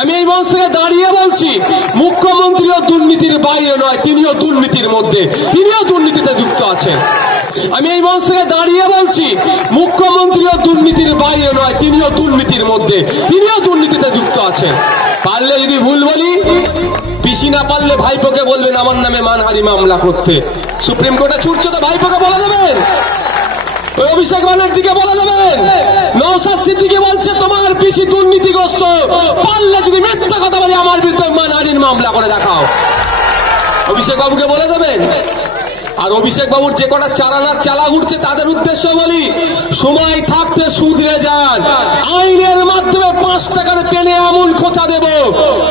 আমি এই মঞ্চ থেকে দাঁড়িয়ে বলছি, মুখ্যমন্ত্রীও দুর্নীতির বাইরে নয়, তিনিও দুর্নীতির মধ্যে, তিনিও দুর্নীতিতে যুক্ত আছেন। আমি এই মঞ্চ থেকে দাঁড়িয়ে বলছি, মুখ্যমন্ত্রীও দুর্নীতির বাইরে নয়, তিনিও দুর্নীতির মধ্যে, তিনিও দুর্নীতিতে যুক্ত আছেন। পারলে যদি ভুল বলি, পিসি না পারলে ভাইপোকে বলবেন আমার নামে মানহানি মামলা করতে। সুপ্রিম কোর্টে ছুটছে তো ভাইপোকে বলে দেবেন, অভিষেক ব্যানার্জিকে বলে দেবেন। নওশাদ সিদ্দিকী বলছে তোমার পিসি দুর্নীতিগ্রস্ত, পারলে যদি মিথ্যা কথা বলে আমার বিরুদ্ধে মানহানির মামলা করে দেখাও, অভিষেক বাবুকে বলে দেবেন। আর অভিষেক বাবুর যে কটা চারানার চালা ঘুরছে তাদের উদ্দেশ্য বলি, সময় থাকতে শুধরে যান। আইনের মাধ্যমে 5 টাকার পেনে এমন খোঁচা দেব,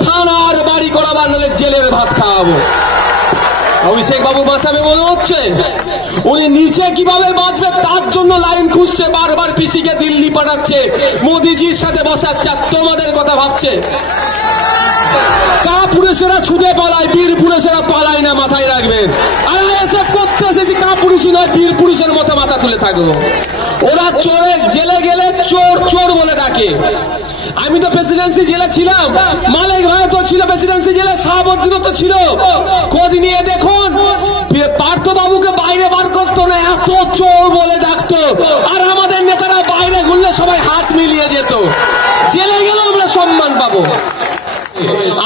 থানার বাড়ি করাবার নাহলে জেলের ভাত খাওয়াবো। অভিষেক বাবু বাঁচাবে মনে হচ্ছে, উনি নিচে কিভাবে বাঁচবে তার জন্য লাইন খুঁজছে, বারবার পিসিকে দিল্লি পাঠাচ্ছে, মোদিজির সাথে বসাচ্ছে, আর তোমাদের কথা ভাবছে। কা পুরুষেরা ছুটে পালায়, বীর পুরুষেরা পালায় না, মাথায় রাখবেন। আর এসব করতে এসেছি, কা পুরুষ নয়, বীর পুরুষের মতো মাথা তুলে থাকবো। ওরা চোরে জেলে গেলে চোর চোর বলে ডাকে। আমি তো প্রেসিডেন্সি জেলে ছিলাম, মালিক ভাই তো ছিল প্রেসিডেন্সি জেলে, শাহাবুদ্দিনও তো ছিল। খোঁজ নিয়ে দেখুন, পার্থ বাবুকে বাইরে বার করতো না, এত চোর বলে ডাকতো। আর আমাদের নেতারা বাইরে ঘুরলে সবাই হাত মিলিয়ে যেত। জেলে গেলেও আমরা সম্মান পাবো।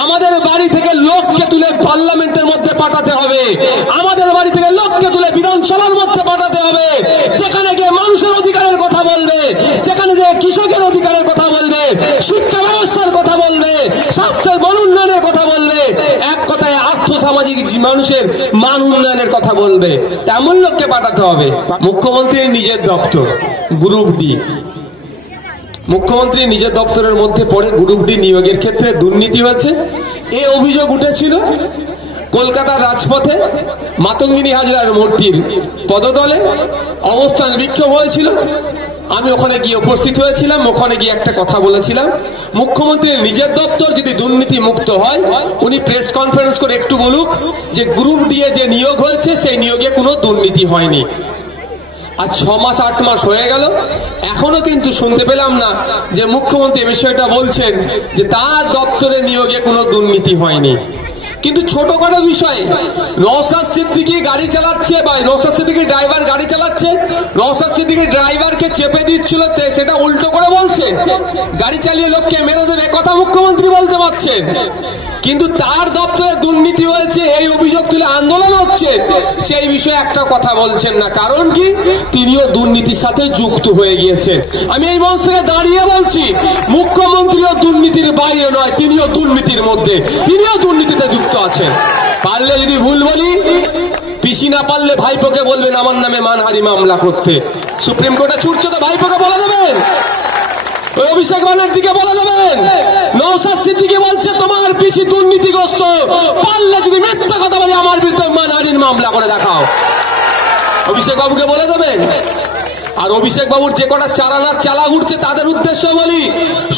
আমাদের বাড়ি থেকে লোককে তুলে পার্লামেন্টের মধ্যে পাঠাতে হবে, আমাদের বাড়ি থেকে লোককে তুলে বিধানসভার মধ্যে পাঠাতে হবে, যেখানে গিয়ে মানুষের অধিকারের কথা বলবে, যেখানে গিয়ে কৃষকের অধিকারের কথা বলবে, শিক্ষা ব্যবস্থার কথা বলবে, স্বাস্থ্যের মান উন্নয়নের কথা বলবে, এক কথায় আর্থসামাজিক মানুষের মান উন্নয়নের কথা বলবে, তেমন লোককে পাঠাতে হবে। মুখ্যমন্ত্রীর নিজের দপ্তর গ্রুপ ডি, মুখ্যমন্ত্রী নিজের দপ্তরের মধ্যে পড়ে গ্রুপ ডি নিয়োগের ক্ষেত্রে দুর্নীতি হয়েছে এই অভিযোগ উঠেছিল। কলকাতার রাজপথে মাতঙ্গিনী হাজরার মূর্তির পদতলে অবস্থান বিক্ষোভ হয়েছিল। আমি ওখানে গিয়ে উপস্থিত হয়েছিলাম, ওখানে গিয়ে একটা কথা বলেছিলাম, মুখ্যমন্ত্রীর নিজের দপ্তর যদি দুর্নীতি মুক্ত হয় উনি প্রেস কনফারেন্স করে একটু বলুক যে গ্রুপ ডি যে নিয়োগ হয়েছে সেই নিয়োগে কোনো দুর্নীতি হয়নি। আজ 6 মাস 8 মাস হয়ে গেল, এখনো কিন্তু শুনতে পেলাম না যে মুখ্যমন্ত্রী বিষয়টা বলছেন যে তার দপ্তরে নিয়োগে কোনো দুর্নীতি হয়নি। কিন্তু ছোটখাটো বিষয়ে নওশাদ সিদ্দিকী গাড়ি চালাচ্ছে, বা নওশাদ সিদ্দিকী ড্রাইভার গাড়ি চালাচ্ছে, নওশাদ সিদ্দিকী ড্রাইভারকে চেপে দিচ্ছিল, সেটা উল্টো করে বলছে গাড়ি চালিয়ে লোককে মেরে দেবে, কথা মুখ্যমন্ত্রী বলতে পারছেন। কিন্তু তার দপ্তরে দুর্নীতি হয়েছে এই অভিযোগ তুলে আন্দোলন হচ্ছে, সেই বিষয়ে একটা কথা বলছেন না। কারণ কি? তিনিও দুর্নীতির সাথে যুক্ত হয়ে গিয়েছেন। আমি এই মঞ্চ থেকে দাঁড়িয়ে বলছি, মুখ্যমন্ত্রীও দুর্নীতির বাইরে নয়, তিনিও দুর্নীতির মধ্যে, তিনিও দুর্নীতিতে যুক্ত আছেন। পারলে যদি ভুল বলি, পিসি না পারলে ভাইপোকে বলবেন আমার নামে মানহানি মামলা করতে। সুপ্রিম কোর্টে ছুটছে তো ভাইপোকে বলে দেবেন, অভিষেক ব্যানার্জিকে বলে দেবেন। নওশাদ সিদ্দিকী বলছে তোমার পিসি দুর্নীতিগ্রস্ত, পারলে যদি মিথ্যা কথা বলে আমার বিরুদ্ধে মানহানির মামলা করে দেখাও, অভিষেক বাবুকে বলে দেবেন। আর অভিষেক বাবুর যে কটা চারানার চালা ঘুরছে তাদের উদ্দেশ্য বলি,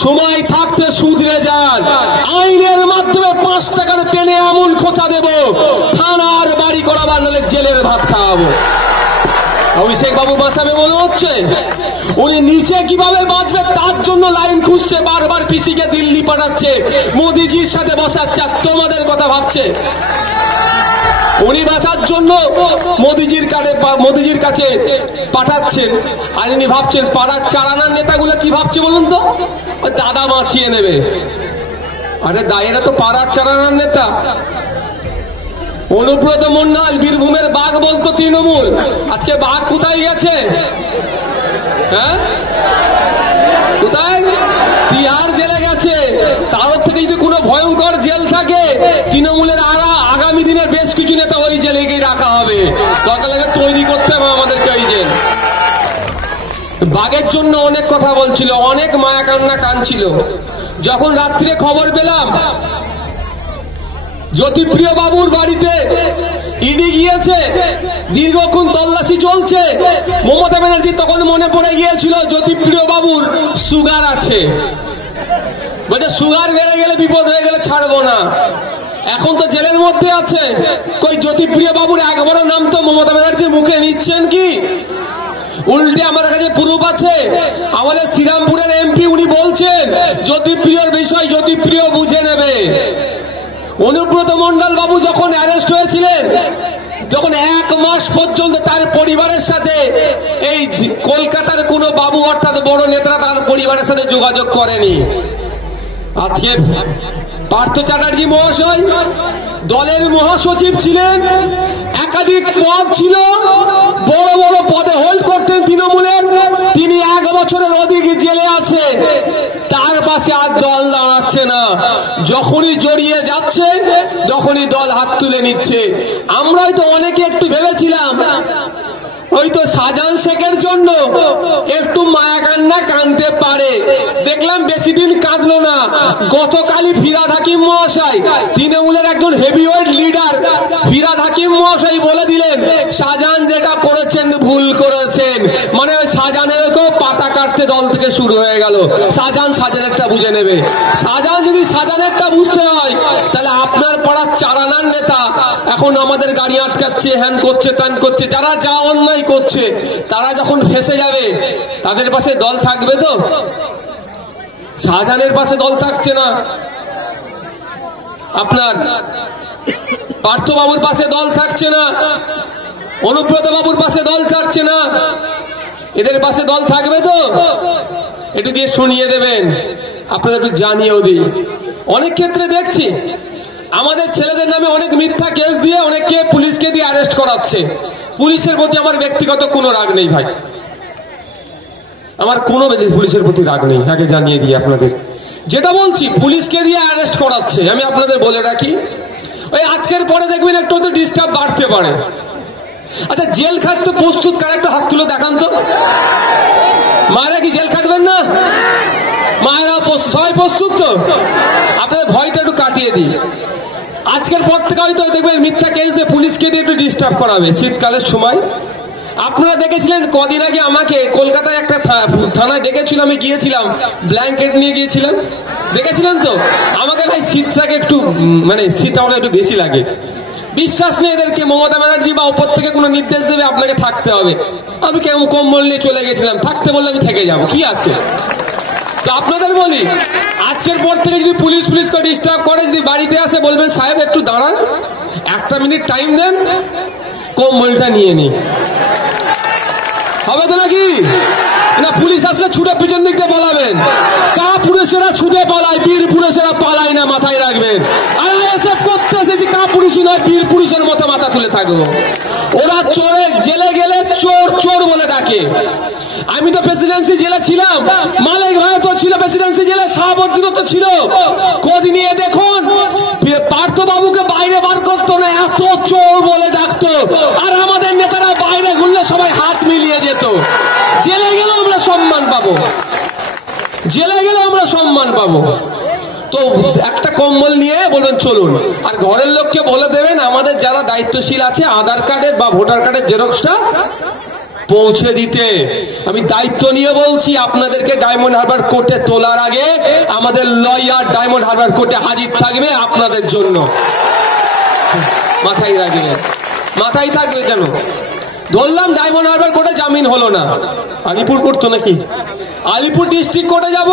সময় থাকতে শুধরে যান। আইনের মাধ্যমে 5 টাকার পেনে এমন খোঁচা দেব, থানার বাড়ি করাবার নাহলে জেলের ভাত খাওয়াবো। অভিষেক বাবু বাঁচাবে মনে হচ্ছে, উনি নিচে কিভাবে বাঁচবে তার জন্য লাইন খুঁজছে, বারবার পিসিকে দিল্লি পাঠাচ্ছে, মোদিজির সাথে বসাচ্ছে, আর তোমাদের কথা ভাবছে। উনি বাঁচার জন্য মোদিজির কাছে পাঠাচ্ছেন, আর উনি ভাবছেন পাড়ার চারানার নেতাগুলো কি ভাবছে বলুন তো, দাদা বাঁচিয়ে নেবে। আরে দায়েরা তো পাড়ার চারানার নেতা। অনুব্রত মন্ডল বীরভূমের বাঘ বলতো তৃণমূল, আজকে বাঘ কোথায় গেছে? হ্যাঁ, কোথায়? তিহার জেলে গেছে। তার থেকে যদি কোনো ভয়ঙ্কর জেল থাকে, তৃণমূলের আগামী দিনের বেশ কিছু নেতা ওই জেলে গিয়ে রাখা হবে, দরকার লাগে তৈরি করতে হবে আমাদেরকে ওই জেল। বাঘের জন্য অনেক কথা বলছিল, অনেক মায়া কান্না কাঁদছিল। যখন রাত্রে খবর পেলাম জ্যোতিপ্রিয় বাবুর বাড়িতে ইডি গিয়েছে, দীর্ঘক্ষণ তল্লাশি চলছে, মমতা ব্যানার্জি তখন মনে পড়ে গিয়েছিল জ্যোতিপ্রিয় বাবুর সুগার আছে, বলছে সুগার বেড়ে গেলে বিপদ হয়ে গেলে ছাড়বো না। এখন তো জেলের মধ্যে আছে, কই জ্যোতিপ্রিয় বাবুর একবারও নাম তো মমতা ব্যানার্জি মুখে নিচ্ছেন কি? উল্টে আমার কাছে প্রুফ আছে। আমাদের শ্রীরামপুরের এমপি উনি বলছেন জ্যোতিপ্রিয়র বিষয় জ্যোতিপ্রিয় বুঝে নেবে। অনুব্রত মণ্ডল বাবু যখন অ্যারেস্ট হয়েছিলেন, যখন 1 মাস পর্যন্ত তার পরিবারের সাথে এই কলকাতার কোনো বাবু অর্থাৎ বড় নেতারা তার পরিবারের সাথে যোগাযোগ করেনি। আজকে পার্থ চ্যাটার্জি মহাশয় দলের মহাসচিব ছিলেন, একাধিক পদ ছিল, বড় বড় পদে হোল্ড করতেন তৃণমূলের। তিনি 1 বছরের অধিক জেলে আছে, তার পাশে আর দল দাঁড়াচ্ছে না। যখনই জড়িয়ে যাচ্ছে তখনই দল হাত তুলে নিচ্ছে। আমরাই তো অনেকে একটু ভেবেছিলাম হয়তো শাহজাহান শেখের জন্য একটু মায়া কান্না কাঁদতে পারে, দেখলাম বেশি দিন কাঁদলো না। গতকালই ফিরহাদ হাকিম মহাশয়, তৃণমূলের একজন হেভিওয়েট লিডার ফিরহাদ হাকিম মহাশয় বলে দিলেন শাহজাহান যেটা করেছেন ভুল করেছেন। মানে ওই শাহজাহানেরকেও পাতা কাটতে দল থেকে শুরু হয়ে গেল। শাহজাহান শাহজাহানেরটা বুঝে নেবে। শাহজাহান যদি শাহজাহানেরটা বুঝতে হয় তাহলে আপনার পাড়ার চারানার নেতা এখন আমাদের গাড়ি আটকাচ্ছে, হ্যান করছে, ত্যান করছে, যারা যা অন্যায় করছে, তারা যখন ফেসে যাবে তাদের পাশে দল থাকবে তো? শাহজাহানের পাশে দল থাকছে না, আপনার পার্থ বাবুর পাশে দল থাকছে না, অনুব্রত বাবুর পাশে দল থাকছে না, এদের পাশে দল থাকবে তো? একটু দিয়ে শুনিয়ে দেবেন, আপনাদের একটু জানিয়েও দিই। অনেক ক্ষেত্রে দেখছি আমাদের ছেলেদের নামে অনেক মিথ্যা কেস দিয়ে অনেককে পুলিশকে দিয়ে অ্যারেস্ট করাচ্ছে। পুলিশের প্রতি আমার ব্যক্তিগত কোনো রাগ নেই ভাই, আমার কোনো পুলিশের প্রতি রাগ নেই, আগে জানিয়ে দিই আপনাদের। যেটা বলছি পুলিশকে দিয়ে অ্যারেস্ট করাচ্ছে, আমি আপনাদের বলে রাখি ওই আজকের পরে দেখবেন একটু তো ডিস্টার্ব বাড়তে পারে। আচ্ছা জেল খাটতে প্রস্তুত কার? একটু হাত তুলে দেখান তো। মায়েরা কি জেল খাটবেন না? মায়েরা সবাই প্রস্তুত তো? আপনাদের ভয়টা একটু কাটিয়ে দিই। আজকের পর থেকে হয়তো দেখবেন মিথ্যা কেস দিয়ে পুলিশকে দিয়ে একটু ডিস্টার্ব করাবে শীতকালের সময়। আপনারা দেখেছিলেন কদিন আগে আমাকে কলকাতায় একটা থানায় ডেকেছিল, আমি গিয়েছিলাম, ব্ল্যাঙ্কেট নিয়ে গিয়েছিলাম, দেখেছিলেন তো? আমাকে ভাই শীতটাকে একটু মানে শীত আমার একটু বেশি লাগে। বিশ্বাস নেই এদেরকে, মমতা ব্যানার্জি বা উপর থেকে কোনো নির্দেশ দেবে আপনাকে থাকতে হবে। আমি কেমন কম্বল নিয়ে চলে গেছিলাম, থাকতে বললে আমি থেকে যাবো, কি আছে? তো আপনাদের বলি আজকের পর থেকে যদি পুলিশকে ডিস্টার্ব করে, যদি বাড়িতে আসে বলবেন সাহেব একটু দাঁড়ান, 1 মিনিট টাইম দেন, কম্বলটা নিয়ে নি, হবে তো নাকি? না পুলিশ আসলে ছুটে পিছন দিক দিয়ে পালাবেন। কা পুলিশেরা ছুটে পালায়, বীর পুলিশেরা পালায় না, মাথায় রাখবেন। আর এসব করতে এসেছি কা পুলিশই নয়, বীর পুলিশের মতো মাথা তুলে থাকবো। ওরা চোরে জেলে গেলে চোর চোর বলে ডাকে। আমি তো প্রেসিডেন্সি জেলে ছিলাম, মালিক ভাই তো ছিল প্রেসিডেন্সি জেলে, শাহাবুদ্দিনও তো ছিল। খোঁজ নিয়ে দেখুন পার্থ বাবুকে বাইরে বার করতো না, এত চোর বলে ডাকতো। আর আমাদের নেতারা বাইরে ঘুরলে সবাই হাত মিলিয়ে যেত। জেলে গেলেও আমরা সম্মান পাবো, জেলে গেলেও আমরা সম্মান পাবো। তো একটা কম্বল নিয়ে বলবেন চলুন, আর ঘরের লোককে বলে দেবেন আমাদের যারা দায়িত্বশীল আছে আধার কার্ডের বা ভোটার কার্ডের জেরক্সটা পৌঁছে দিতে। আমি দায়িত্ব নিয়ে বলছি, আপনাদেরকে ডায়মন্ড হারবার কোর্টে তোলার আগে আমাদের লয়ার ডায়মন্ড হারবার কোর্টে হাজির থাকবে আপনাদের জন্য। মাথায় রাখবেন, মাথায় থাকবে। কেন ধরলাম ডায়মন্ড হারবার কোর্টে জামিন হলো না, আলিপুর কোর্ট তো নাকি, আলিপুর ডিস্ট্রিক্ট কোর্টে যাব,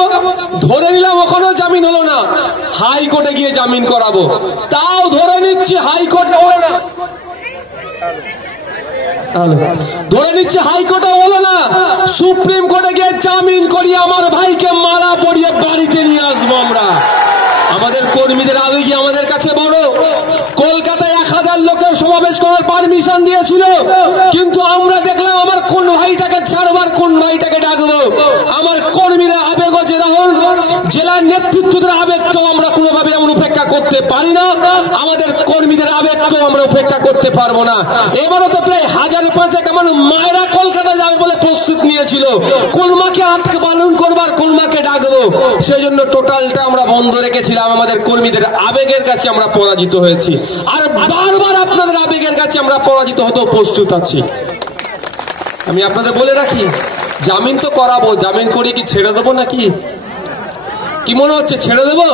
ধরে নিলাম ওখানেও জামিন হলো না, হাইকোর্টে গিয়ে জামিন করাবো, তাও ধরে নিচ্ছি হাইকোর্টে হলো না, ধরে নিচ্ছে হাইকোর্টে হলো না, সুপ্রিম কোর্টে গিয়ে জামিন করিয়ে আমার ভাইকে মালা পরিয়ে বাড়িতে নিয়ে আসবো আমরা। আমাদের কর্মীদের আবেগী আমাদের কাছে বড়। কলকাতায় 1000 লোকের সমাবেশ করার পারমিশন দিয়েছিল, কিন্তু আমরা দেখলাম আমার কোন ভাইটাকে ছাড়বার, কোন ভাইটাকে ডাকবো। আমার কর্মীরা আবেগ যেরকম, জেলার নেতৃত্বদের আবেগকেও আমরা কোনোভাবে এমন উপেক্ষা করতে পারি না, আমাদের কর্মীদের আবেগকেও আমরা উপেক্ষা করতে পারবো না। এবারও তো প্রায় 1005 আমার মায়েরা কলকাতা যাবে বলে প্রস্তুত নিয়েছিল, কোন মাকে আটকে পালন করবার, কোন মাকে ডাকবো। সেই জন্য টোটালটা আমরা বন্ধ রেখেছিলাম। আমাদের কর্মীদের আবেগের কাছে আমরা পরাজিত হয়েছি, আর বারবার আপনাদের আবেগের কাছে আমরা পরাজিত হতে প্রস্তুত আছি। আমি আপনাদের বলে রাখি, জামিন তো করাবো, জামিন করিয়ে কি ছেড়ে দেবো নাকি? কি মনে হচ্ছে ছেড়ে দেবো?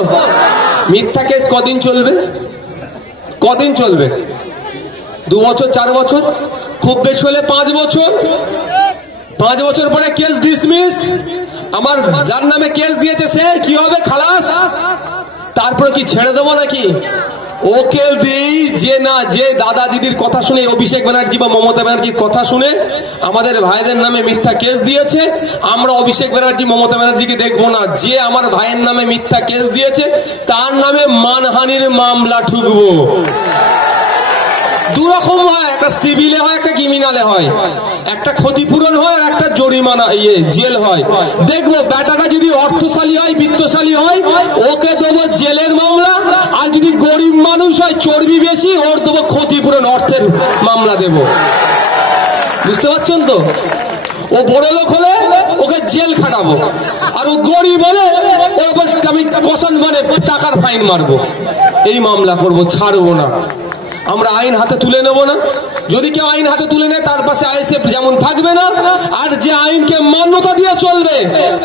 মিথ্যা কেস কদিন চলবে? কদিন চলবে? 2 বছর, 4 বছর, খুব বেশি হলে 5 বছর। 5 বছর পরে কেস ডিসমিস, আমার যার নামে কেস দিয়েছে সে কি হবে? খালাস। তারপরে কি ছেড়ে দেবো নাকি? ওকে দিই যে না, যে দাদা দিদির কথা শুনে, অভিষেক ব্যানার্জি বা মমতা ব্যানার্জির কথা শুনে আমাদের ভাইদের নামে মিথ্যা কেস দিয়েছে, আমরা অভিষেক ব্যানার্জি মমতা ব্যানার্জিকে দেখবো না। যে আমার ভাইয়ের নামে মিথ্যা কেস দিয়েছে তার নামে মানহানির মামলা ঠুকবো। দুরকম হয়, একটা সিভিলে হয়, একটা ক্রিমিনালে হয়, একটা ক্ষতিপূরণ হয় আর একটা জরিমানা জেল হয়। দেখবো বেটাটা যদি অর্থশালী হয়, বিত্তশালী হয়, ওকে দেবো জেলের মামলা, আর যদি গরিব মানুষ হয়, চর্বি বেশি, ওর দেবো ক্ষতিপূরণ অর্থের মামলা দেব। বুঝতে পারছেন তো? ও বড় লোক হলে ওকে জেল খাটাবো, আর ও গরিব হলে ওর আমি কষান মানে টাকার ফাইন মারবো। এই মামলা করবো, ছাড়বো না। আমরা আইন হাতে তুলে নেব না। যদি কেউ আইন হাতে তুলে নেয় তার পাশে আইএসএফ যেমন থাকবে না, আর যে আইনকে মান্যতা দিয়ে চলবে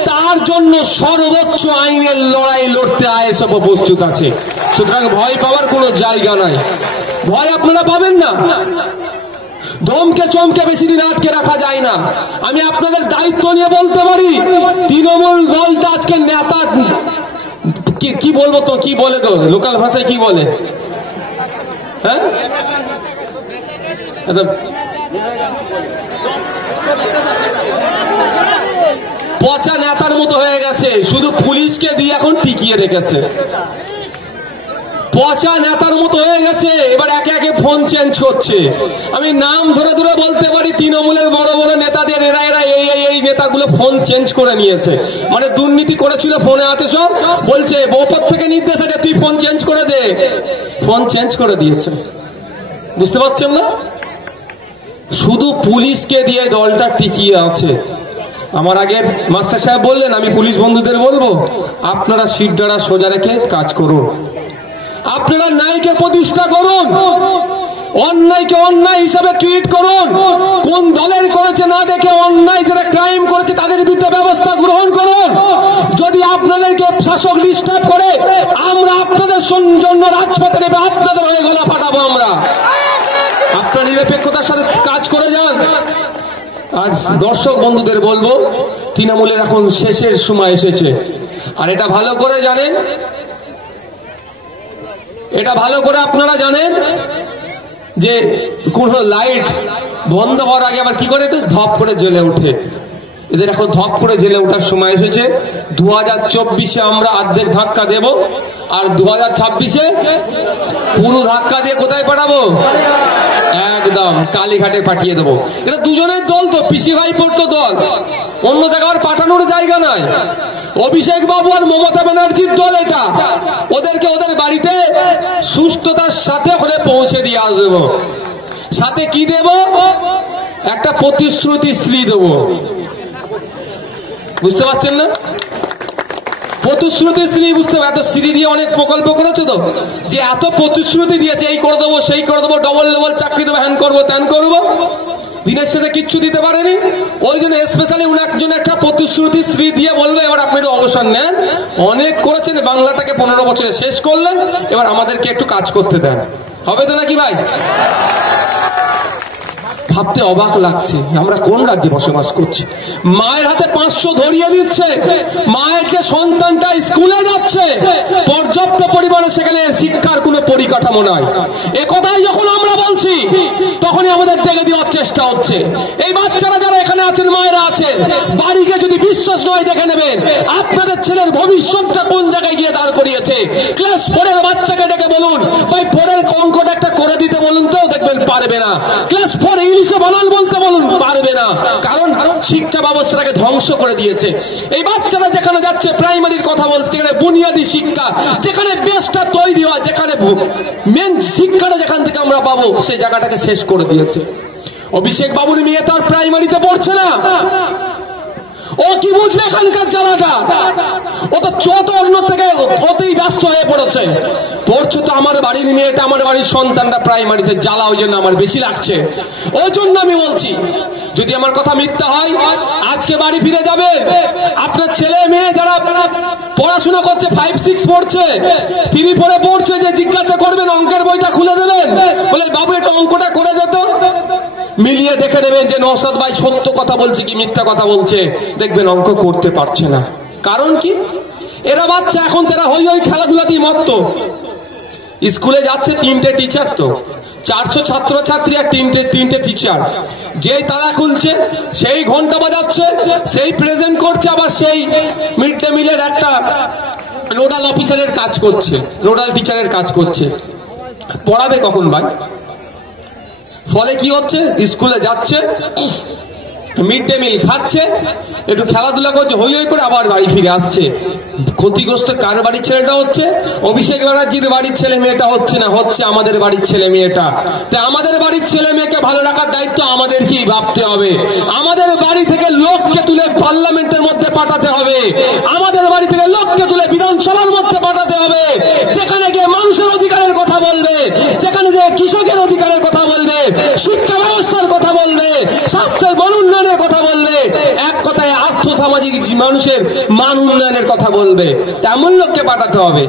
তার জন্য সর্বোচ্চ আইনের লড়াই লড়তে আইএসএফ প্রস্তুত আছে। সুতরাং ভয় পাওয়ার কোনো জায়গা নাই, ভয় আপনারা পাবেন না। ধমকে চমকে বেশি দিন আটকে রাখা যায় না। আমি আপনাদের দায়িত্ব নিয়ে বলতে পারি, তৃণমূল দলটা আজকে নেতা কি বলবো তো, কি বলে গো লোকাল ভাষায় কি বলে, হ্যাঁ পচা নেতার মতো হয়ে গেছে, শুধু পুলিশকে দিয়ে এখন টিকিয়ে রেখেছে। পচা নেতার মতো হয়ে গেছে, এবার একে একে ফোন চেঞ্জ করছে। আমি নাম ধরে ধরে বলতে পারি, তৃণমূলের বড় বড় নেতাদের এরা এই নেতাগুলো ফোন চেঞ্জ করে নিয়েছে। মানে দুর্নীতি করেছিল, ফোনে আছে সব, বলছে ওপর থেকে নির্দেশ আছে তুই ফোন চেঞ্জ করে দে, ফোন চেঞ্জ করে দিয়েছে। বুঝতে পারছেন না? শুধু পুলিশকে দিয়ে দলটা টিকিয়ে আছে। আমার আগের মাস্টার সাহেব বললেন, আমি পুলিশ বন্ধুদের বলবো, আপনারা শিরদাঁড়া সোজা রেখে কাজ করুন, আপনারা ন্যায়কে প্রতিষ্ঠা করুন, অন্যায়কে অন্যায় হিসাবে ট্রিট করুন। কোন দলের করেছে না দেখে অন্যায় যারা ক্রাইম করেছে তাদের বিরুদ্ধে ব্যবস্থা গ্রহণ করুন। যদি আপনাদেরকে শাসক ডিস্টার্ব করে, আমরা আপনাদের জন্য রাজপথে নেবে আপনাদের হয়ে গলা ফাটাবো। আমরা আপনার নিরপেক্ষতার সাথে কাজ করে যান। আজ দর্শক বন্ধুদের বলবো, তৃণমূলের এখন শেষের সময় এসেছে। আর এটা ভালো করে জানেন, এটা ভালো করে আপনারা জানেন যে কোন লাইট বন্ধ হওয়ার আগে আবার কি করে একটু ধপ করে জ্বলে ওঠে। এদের এখন ধপ করে জ্বলে ওঠার সময় এসেছে। 2024-এ আমরা অর্ধেক ধাক্কা দেব, আর 2026-এ পুরো ধাক্কা দিয়ে কোথায় পাঠাবো? একদম কালীঘাটে পাঠিয়ে দেবো। এটা দুজনের দল তো, পিসি ভাই পড়তো দল, অন্য জায়গায় পাঠানোর জায়গা নাই। অভিষেক বাবু আর মমতা ব্যানার্জির দল এটা। ওদেরকে ওদের বাড়িতে সুস্থতার সাথে ওখানে পৌঁছে দিয়ে আসবো। সাথে কি দেব? একটা প্রতিশ্রুতি শ্রী দেবো। বুঝতে পারছেন না? প্রতিশ্রুতি শ্রী, বুঝতে পারো? এত শ্রী দিয়ে অনেক প্রকল্প করেছে তো, যে এত প্রতিশ্রুতি দিয়েছে, এই করে দেবো, সেই করে দেবো, ডবল ডবল চাকরি দেবো, হ্যান করবো ত্যান করবো, দিনের শেষে কিচ্ছু দিতে পারেনি। ওই জন্য স্পেশালি উনার একটা প্রতিশ্রুতি শ্রী দিয়ে বলবে, এবার আপনি একটু অবসর নেন, অনেক করেছেন, বাংলাটাকে 15 বছরে শেষ করলেন, এবার আমাদেরকে একটু কাজ করতে দেন। হবে তো নাকি ভাই? ভাবতে অবাক লাগছে, আমরা কোন রাজ্যে বসবাস করছি? মায়ের হাতে 500 ধরিয়ে দিচ্ছে, মায়েরকে সন্তানটা স্কুলে যাচ্ছে, পর্যাপ্ত পরিমাণে সেখানে শিক্ষার কোনো পরিকাঠামো নাই। একথাই যখন আমরা বলছি, তখনই আমাদের ডেকে দেওয়ার চেষ্টা হচ্ছে। এই বাচ্চারা যারা এখানে আছেন, মায়েরা আছেন, বাড়িকে যদি বিশ্বাস নয় দেখে নেবেন আপনাদের ছেলের ভবিষ্যৎটা কোন জায়গায় গিয়ে দাঁড় করিয়েছে। ক্লাস 4-এর বাচ্চাকে ডেকে বলুন, ভাই 4-এর অঙ্কটা একটা করে দিতে বলুন, তো দেখবেন পারবে না। ক্লাস 4 ইংলিশে বানান বলতে বলুন, পারবে না। কারণ শিক্ষা ব্যবস্থাটাকে ধ্বংস করে দিয়েছে। এই বাচ্চারা যেখানে যাচ্ছে, প্রাইমারির কথা বলছে, যেখানে বুনিয়াদী শিক্ষা, যেখানে বেসটা তৈরি হয়, যেখানে মেন শিক্ষাটা যেখান থেকে আমরা পাবো, সেই জায়গাটাকে শেষ করে দিয়েছে। অভিষেক বাবুর মেয়ে তার প্রাইমারিতে পড়ছে না, ও কি বুঝবে এখানকার জ্বালাটা? ও তো যত অন্য থেকে ওতেই ব্যস্ত হয়ে পড়েছে। পড়ছে তো আমার বাড়ির মেয়েটা, আমার বাড়ির সন্তানটা প্রাইমারিতে, জ্বালা ওই জন্য আমার বেশি লাগছে। ওই জন্য আমি বলছি, যদি আমার কথা মিথ্যা হয়, আজকে বাড়ি ফিরে যাবে। আপনার ছেলে মেয়ে যারা পড়াশোনা করছে, 5-6 পড়ছে, 3-4 পড়ছে, যে জিজ্ঞাসা করবেন, অঙ্কের বইটা খুলে দেবেন, বলে বাবু একটু অঙ্কটা করে দিত, মিলিয়ে দেখে নেবেন যে নওশাদ ভাই সত্য কথা বলছে কি মিথ্যা কথা বলছে। দেখবেন অঙ্ক করতে পারছে না। কারণ কি? এরা বাচ্চা এখন তারা হই হই খেলাধুলাতেই মত্ত। স্কুলে যাচ্ছে 3টে টিচার, তো 400 ছাত্রছাত্রী আর তিনটে টিচার। যেই তালা খুলছে সেই ঘন্টা বাজাচ্ছে, সেই প্রেজেন্ট করছে, আবার সেই মিড ডে মিলের একটা নোডাল অফিসারের কাজ করছে, নোডাল টিচারের কাজ করছে। পড়াবে কখন ভাই? ফলে কি হচ্ছে? স্কুলে যাচ্ছে, মিড ডে মিল খাচ্ছে, একটু খেলাধুলা করছে, হই হই করে আবার বাড়ি ফিরে আসছে। ক্ষতিগ্রস্ত কার বাড়ির ছেলেটা হচ্ছে? অভিষেক ব্যানার্জির বাড়ির ছেলে মেয়েটা হচ্ছে না, হচ্ছে আমাদের বাড়ির ছেলে মেয়েটা। তাই আমাদের বাড়ির ছেলে মেয়েকে ভালো রাখার দায়িত্ব আমাদেরকেই ভাবতে হবে। আমাদের বাড়ি থেকে লোককে তুলে পার্লামেন্টের মধ্যে পাঠাতে হবে, আমাদের বাড়ি থেকে লোককে তুলে বিধানসভার মধ্যে পাঠাতে হবে, যেখানে গিয়ে মানুষের অধিকারের কথা বলবে, যেখানে গিয়ে কৃষকের অধিকারের কথা বলবে, শিক্ষা ব্যবস্থার কথা বলবে, স্বাস্থ্যের মান উন্নয়নের কথা বলবে, এক কথায় আর্থ সামাজিক মানুষের মান উন্নয়নের কথা বলবে। তেমন লোককে পাঠাতে হবে।